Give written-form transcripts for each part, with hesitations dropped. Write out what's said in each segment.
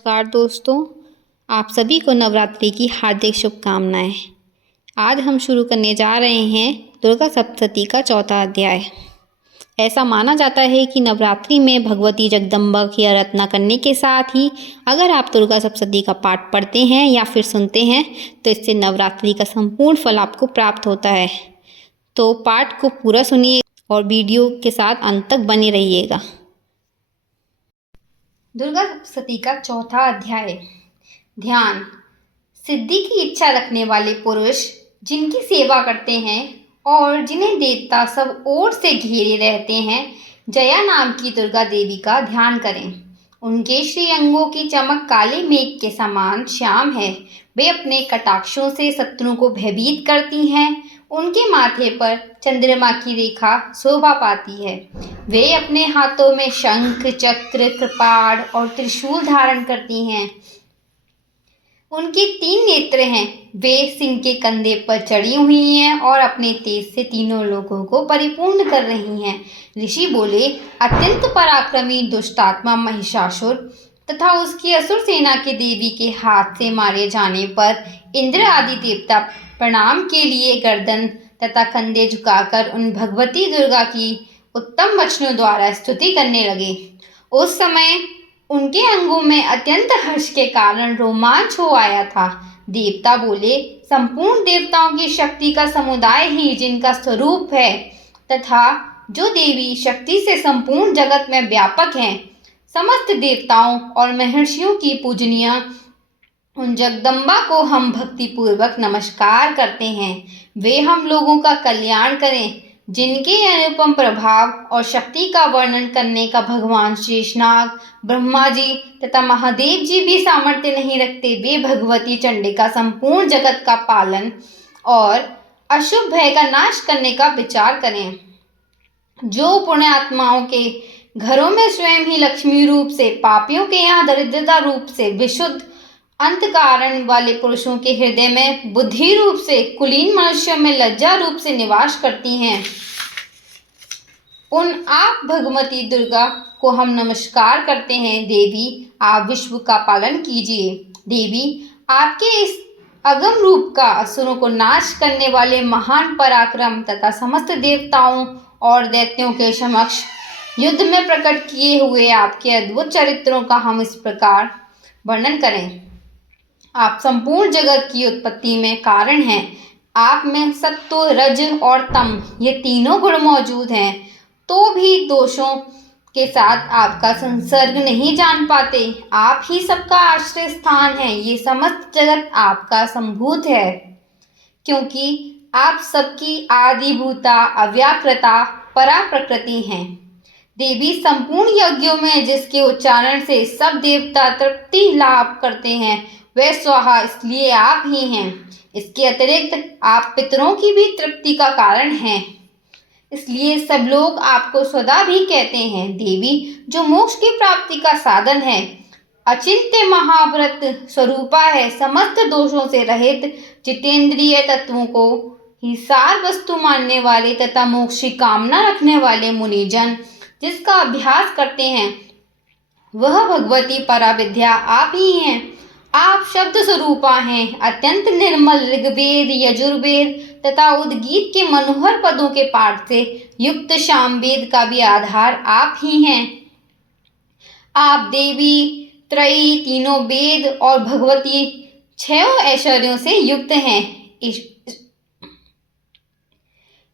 नमस्कार दोस्तों, आप सभी को नवरात्रि की हार्दिक शुभकामनाएं। आज हम शुरू करने जा रहे हैं दुर्गा सप्तशती का चौथा अध्याय। ऐसा माना जाता है कि नवरात्रि में भगवती जगदम्बा की आराधना करने के साथ ही अगर आप दुर्गा सप्तशती का पाठ पढ़ते हैं या फिर सुनते हैं तो इससे नवरात्रि का संपूर्ण फल आपको प्राप्त होता है। तो पाठ को पूरा सुनिए और वीडियो के साथ अंत तक बने रहिएगा। दुर्गा सप्तशती का चौथा अध्याय। ध्यान। सिद्धि की इच्छा रखने वाले पुरुष जिनकी सेवा करते हैं और जिन्हें देवता सब ओर से घेरे रहते हैं, जया नाम की दुर्गा देवी का ध्यान करें। उनके श्रीअंगों की चमक काले मेघ के समान श्याम है। वे अपने कटाक्षों से शत्रुओं को भयभीत करती हैं। उनके माथे पर चंद्रमा की रेखा शोभा पाती है। वे अपने हाथों में शंख, चक्र, कृपाण और त्रिशूल धारण करती हैं। उनके 3 नेत्र हैं। वे सिंह के कंधे पर चढ़ी हुई हैं और अपने तेज से तीनों लोगों को परिपूर्ण कर रही हैं। ऋषि बोले, अत्यंत पराक्रमी दुष्टात्मा महिषासुर तथा उसकी असुर सेना के देवी के हाथ से मारे जाने पर इंद्र आदि देवता प्रणाम के लिए गर्दन तथा कंधे झुकाकर उन भगवती दुर्गा की उत्तम वचनों द्वारा स्तुति करने लगे। उस समय उनके अंगों में अत्यंत हर्ष के कारण रोमांच हो आया था। देवता बोले, संपूर्ण देवताओं की शक्ति का समुदाय ही जिनका स्वरूप है तथा जो देवी शक्ति से संपूर्ण जगत में व्यापक हैं, समस्त देवताओं और महर्षियों की पूजनीय उन जगदम्बा को हम भक्तिपूर्वक नमस्कार करते हैं। वे हम लोगों का कल्याण करें। जिनके अनुपम प्रभाव और शक्ति का वर्णन करने का भगवान शेषनाग, ब्रह्मा जी तथा महादेव जी भी सामर्थ्य नहीं रखते, वे भगवती चंडिका संपूर्ण जगत का पालन और अशुभ भय का नाश करने का विचार करें। जो पुण्यात्माओं के घरों में स्वयं ही लक्ष्मी रूप से, पापियों के यहाँ दरिद्रता रूप से, विशुद्ध अंत कारण वाले पुरुषों के हृदय में बुद्धि रूप से, कुलीन मनुष्यों में लज्जा रूप से निवास करती हैं, उन आप भगवती दुर्गा को हम नमस्कार करते हैं। देवी, आप विश्व का पालन कीजिए। देवी, आपके इस अगम रूप का असुरों को नाश करने वाले महान पराक्रम तथा समस्त देवताओं और दैत्यों के समक्ष युद्ध में प्रकट किए हुए आपके अद्भुत चरित्रों का हम इस प्रकार वर्णन करें। आप संपूर्ण जगत की उत्पत्ति में कारण हैं। आप में सत्व, रज और तम ये तीनों गुण मौजूद हैं, तो भी दोषों के साथ आपका संसर्ग नहीं जान पाते। आप ही सबका आश्रय स्थान है। ये समस्त जगत आपका संभूत है, क्योंकि आप सबकी आदिभूता, अव्याकृता, परा प्रकृति हैं। देवी, संपूर्ण यज्ञों में जिसके उच्चारण से सब देवता तृप्ति लाभ करते हैं, वह स्वाहा इसलिए आप ही हैं। इसके अतिरिक्त आप पितरों की भी तृप्ति का कारण हैं, इसलिए सब लोग आपको सदा भी कहते हैं। देवी, जो मोक्ष की प्राप्ति का साधन है, अचिंत्य महाव्रत स्वरूपा है, समस्त दोषों से रहित, जितेंद्रिय तत्वों को ही सार वस्तु मानने वाले तथा मोक्ष की कामना रखने वाले मुनिजन जिसका अभ्यास करते हैं, वह भगवती पराविद्या आप ही हैं। आप शब्द स्वरूपा हैं। अत्यंत निर्मल ऋग्वेद, यजुर्वेद तथा उद्गीत के मनोहर पदों के पाठ से युक्त सामवेद का भी आधार आप ही हैं। आप देवी त्रयी, तीनों वेद और भगवती 6 ऐश्वर्यों से युक्त हैं।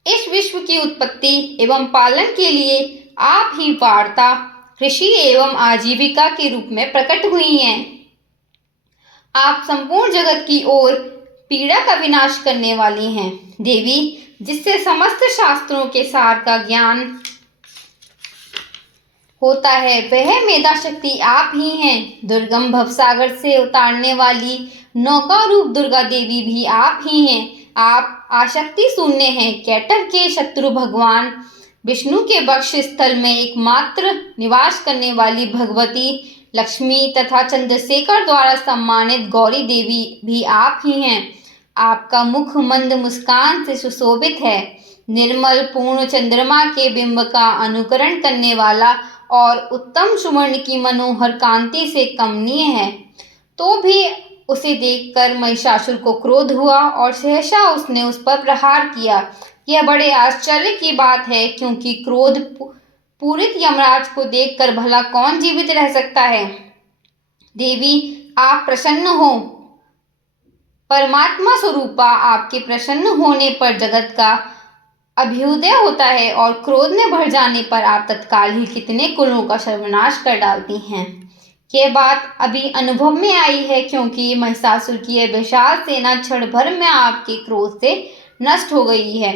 इस विश्व की उत्पत्ति एवं पालन के लिए आप ही वार्ता, कृषि एवं आजीविका के रूप में प्रकट हुई हैं। आप संपूर्ण जगत की ओर पीड़ा का विनाश करने वाली हैं। देवी, जिससे समस्त शास्त्रों के सार का ज्ञान होता है, वह मेधा शक्ति आप ही हैं। दुर्गम भवसागर से उतारने वाली नौका रूप दुर्गा देवी भी आप ही हैं। आप आशक्ति शून्य हैं। कैटभ के शत्रु भगवान विष्णु के वक्ष स्थल में एकमात्र निवास करने वाली भगवती लक्ष्मी तथा चंद्रशेखर द्वारा सम्मानित गौरी देवी भी आप ही हैं। आपका मुख मंद मुस्कान से सुशोभित है। निर्मल पूर्ण चंद्रमा के बिंब का अनुकरण करने वाला और उत्तम सुवर्ण की मनोहर कांति से कमनीय है। तो भी उसे देखकर महिषासुर को क्रोध हुआ और सहसा उसने उस पर प्रहार किया। यह बड़े आश्चर्य की बात है, क्योंकि क्रोध पूरित यमराज को देखकर भला कौन जीवित रह सकता है। देवी, आप प्रसन्न हो। परमात्मा स्वरूपा आपके प्रसन्न होने पर जगत का अभ्युदय होता है और क्रोध में भर जाने पर आप तत्काल ही कितने कुलों का सर्वनाश कर डालती हैं। यह बात अभी अनुभव में आई है, क्योंकि महिषासुर की यह विशाल सेना क्षण भर में आपके क्रोध से नष्ट हो गई है।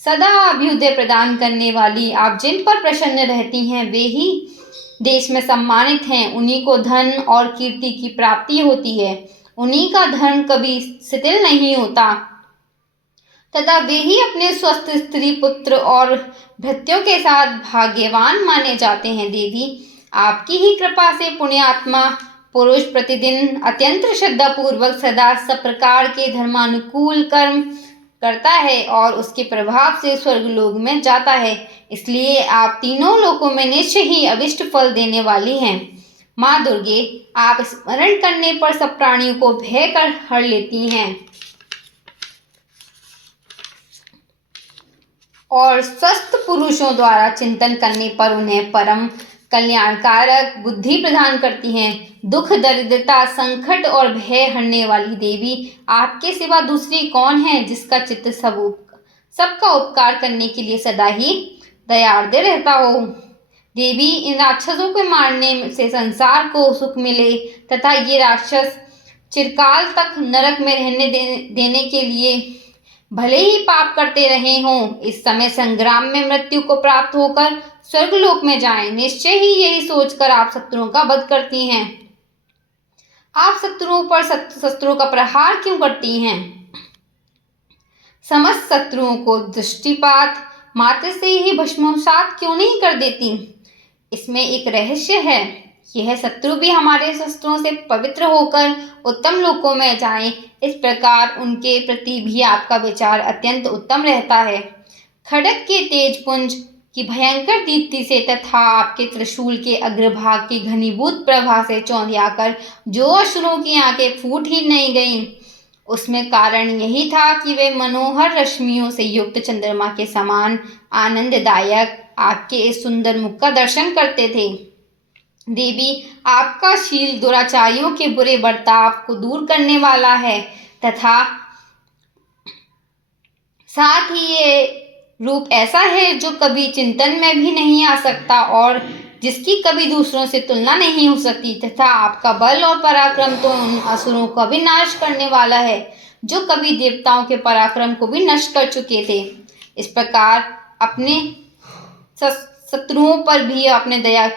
सदा अभ्युदय प्रदान करने वाली आप जिन पर प्रसन्न रहती हैं, वे ही देश में सम्मानित हैं। उन्हीं को धन और कीर्ति की प्राप्ति होती है। उन्हीं का धर्म कभी शिथिल नहीं होता तथा वे ही अपने स्वस्थ स्त्री पुत्र और भृत्यों के साथ भाग्यवान माने जाते हैं। देवी, आपकी ही कृपा से पुण्यात्मा पुरुष प्रतिदिन अत्यंत श्रद्धापूर्वक सदा सब प्रकार के धर्मानुकूल कर्म करता है और उसके प्रभाव से स्वर्गलोक में जाता है। इसलिए आप तीनों लोकों में निश्चय ही अभिष्ट फल देने वाली हैं। माँ दुर्गे, आप स्मरण करने पर सब प्राणियों को भय कर हर लेती हैं और स्वस्थ पुरुषों द्वारा चिंतन करने पर उन्हें परम कल्याणकारक बुद्धि प्रदान करती हैं। दुख, दरिद्रता, संकट और भय हरने वाली देवी, आपके सिवा दूसरी कौन है जिसका चित्त सबका उपकार करने के लिए सदा ही दयार्द्र रहता हो। देवी, इन राक्षसों को मारने से संसार को सुख मिले तथा ये राक्षस चिरकाल तक नरक में रहने देने के लिए भले ही पाप करते रहे हों, इस समय संग्राम में मृत्यु को प्राप्त होकर स्वर्गलोक में जाएं। निश्चय ही यही सोचकर आप शत्रुओं का वध करती हैं। आप शत्रुओं पर शस्त्रों का प्रहार क्यों करती हैं? समस्त शत्रुओं को दृष्टिपात मात्र से ही भस्मसात क्यों नहीं कर देती? इसमें एक रहस्य है। यह शत्रु भी हमारे शस्त्रों से पवित्र होकर उत्तम लोकों में जाएं, इस प्रकार उनके प्रति भी आपका विचार अत्यंत उत्तम रहता है। खड्ग के तेजपुंज की भयंकर दीप्ति से तथा आपके त्रिशूल के अग्रभाग की घनीभूत प्रभा से चौंधियाकर जो असुरों की आंखें फूट ही नहीं गईं, उसमें कारण यही था कि वे मनोहर रश्मियों से युक्त चंद्रमा के समान आनंददायक आपके इस सुंदर मुख का दर्शन करते थे। देवी, आपका शील दुराचारियों के बुरे बर्ताव को दूर करने वाला है तथा साथ ही ये रूप ऐसा है जो कभी चिंतन में भी नहीं आ सकता और जिसकी कभी दूसरों से तुलना नहीं हो सकती, तथा आपका बल और पराक्रम तो उन असुरों का भी नाश करने वाला है जो कभी देवताओं के पराक्रम को भी नष्ट कर चुके थे। इस प्रकार अपने शत्रुओं पर भी आपने दया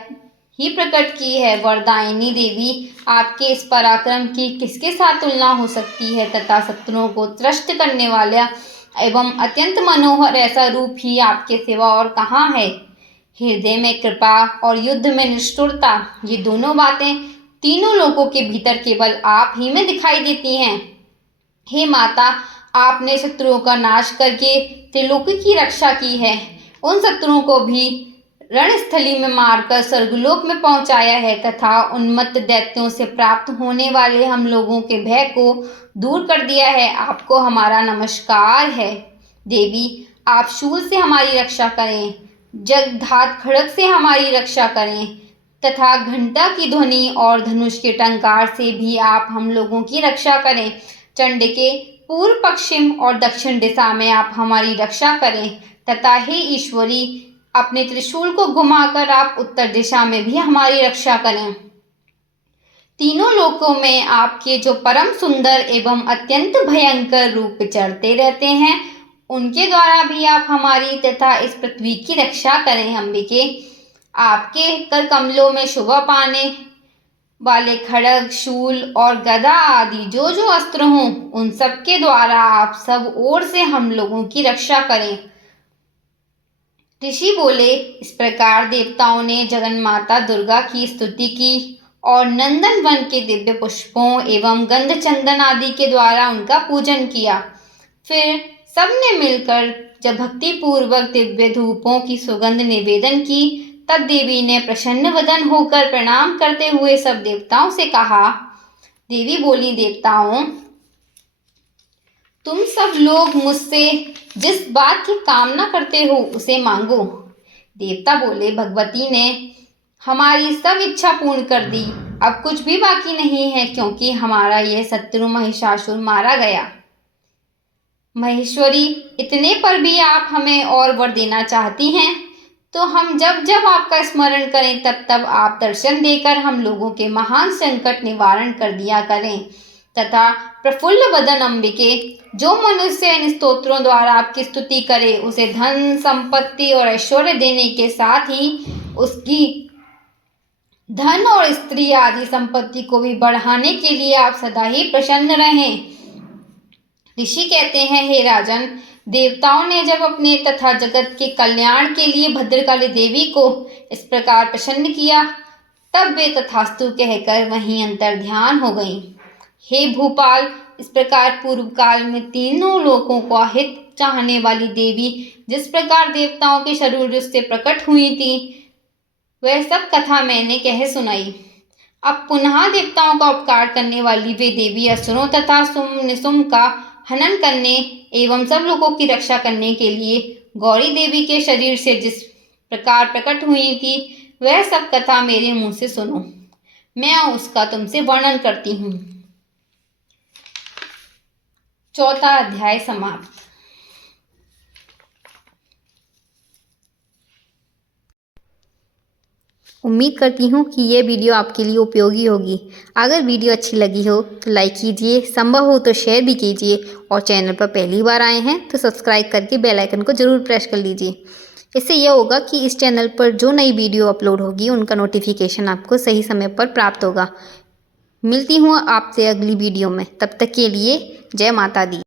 ही प्रकट की है। वरदायिनी देवी, आपके इस पराक्रम की किसके साथ तुलना हो सकती है तथा शत्रुओं को त्रस्त करने वाला एवं अत्यंत मनोहर ऐसा रूप ही आपके सिवा और कहाँ है। हृदय में कृपा और युद्ध में निष्ठुरता, ये दोनों बातें तीनों लोगों के भीतर केवल आप ही में दिखाई देती हैं। हे माता, आपने शत्रुओं का नाश करके त्रिलोक की रक्षा की है। उन शत्रुओं को भी रणस्थली में मारकर स्वर्गलोक में पहुंचाया है तथा उन्मत्त दैत्यों से प्राप्त होने वाले हम लोगों के भय को दूर कर दिया है। आपको हमारा नमस्कार है। देवी, आप शूल से हमारी रक्षा करें, जगधात खड्ग से हमारी रक्षा करें तथा घंटा की ध्वनि और धनुष के टंकार से भी आप हम लोगों की रक्षा करें। चंड के पूर्व, पश्चिम और दक्षिण दिशा में आप हमारी रक्षा करें तथा हे ईश्वरी, अपने त्रिशूल को घुमाकर आप उत्तर दिशा में भी हमारी रक्षा करें। तीनों लोकों में आपके जो परम सुंदर एवं अत्यंत भयंकर रूप विचरते रहते हैं, उनके द्वारा भी आप हमारी तथा इस पृथ्वी की रक्षा करें। अंबिके, आपके कर कमलों में शोभा पाने वाले खड्ग, शूल और गदा आदि जो जो अस्त्र हों, उन सब के द्वारा आप सब ओर से हम लोगों की रक्षा करें। ऋषि बोले। इस प्रकार देवताओं ने जगन्माता दुर्गा की स्तुति की और नंदन वन के दिव्य पुष्पों एवं गंध चंदन आदि के द्वारा उनका पूजन किया। फिर सबने मिलकर जब भक्ति पूर्वक दिव्य धूपों की सुगंध निवेदन की, तब देवी ने प्रसन्न वदन होकर प्रणाम करते हुए सब देवताओं से कहा। देवी बोली, देवताओं, तुम सब लोग मुझसे जिस बात की कामना करते हो उसे मांगो। देवता बोले, भगवती ने हमारी सब इच्छा पूर्ण कर दी, अब कुछ भी बाकी नहीं है, क्योंकि हमारा यह शत्रु महिषासुर मारा गया। महेश्वरी, इतने पर भी आप हमें और वर देना चाहती हैं, तो हम जब जब आपका स्मरण करें तब तब आप दर्शन देकर हम लोगों के महान संकट निवारण कर दिया करें, तथा प्रफुल्ल वदन अंबिके, जो मनुष्य इन स्तोत्रों द्वारा आपकी स्तुति करे उसे धन संपत्ति और ऐश्वर्य देने के साथ ही उसकी धन और स्त्री आदि संपत्ति को भी बढ़ाने के लिए आप सदा ही प्रसन्न रहें। ऋषि कहते हैं, हे राजन, देवताओं ने जब अपने तथा जगत के कल्याण के लिए भद्रकाली देवी को इस प्रकार प्रसन्न किया, तब वे तथास्तु कहकर वहीं अंतर ध्यान हो गईं। हे भूपाल, इस प्रकार पूर्व काल में तीनों लोकों को हित चाहने वाली देवी जिस प्रकार देवताओं के शरीर से प्रकट हुई थी, वह सब कथा मैंने कह सुनाई। अब पुनः देवताओं का उपकार करने वाली वे देवी असुरों तथा निशुम का हनन करने एवं सब लोगों की रक्षा करने के लिए गौरी देवी के शरीर से जिस प्रकार प्रकट हुई थी, वह सब कथा मेरे मुंह से सुनो। मैं उसका तुमसे वर्णन करती हूँ। चौथा अध्याय समाप्त। उम्मीद करती हूँ कि ये वीडियो आपके लिए उपयोगी होगी। अगर वीडियो अच्छी लगी हो तो लाइक कीजिए, संभव हो तो शेयर भी कीजिए, और चैनल पर पहली बार आए हैं तो सब्सक्राइब करके बेल आइकन को ज़रूर प्रेस कर लीजिए। इससे यह होगा कि इस चैनल पर जो नई वीडियो अपलोड होगी उनका नोटिफिकेशन आपको सही समय पर प्राप्त होगा। मिलती हूँ आपसे अगली वीडियो में, तब तक के लिए जय माता दी।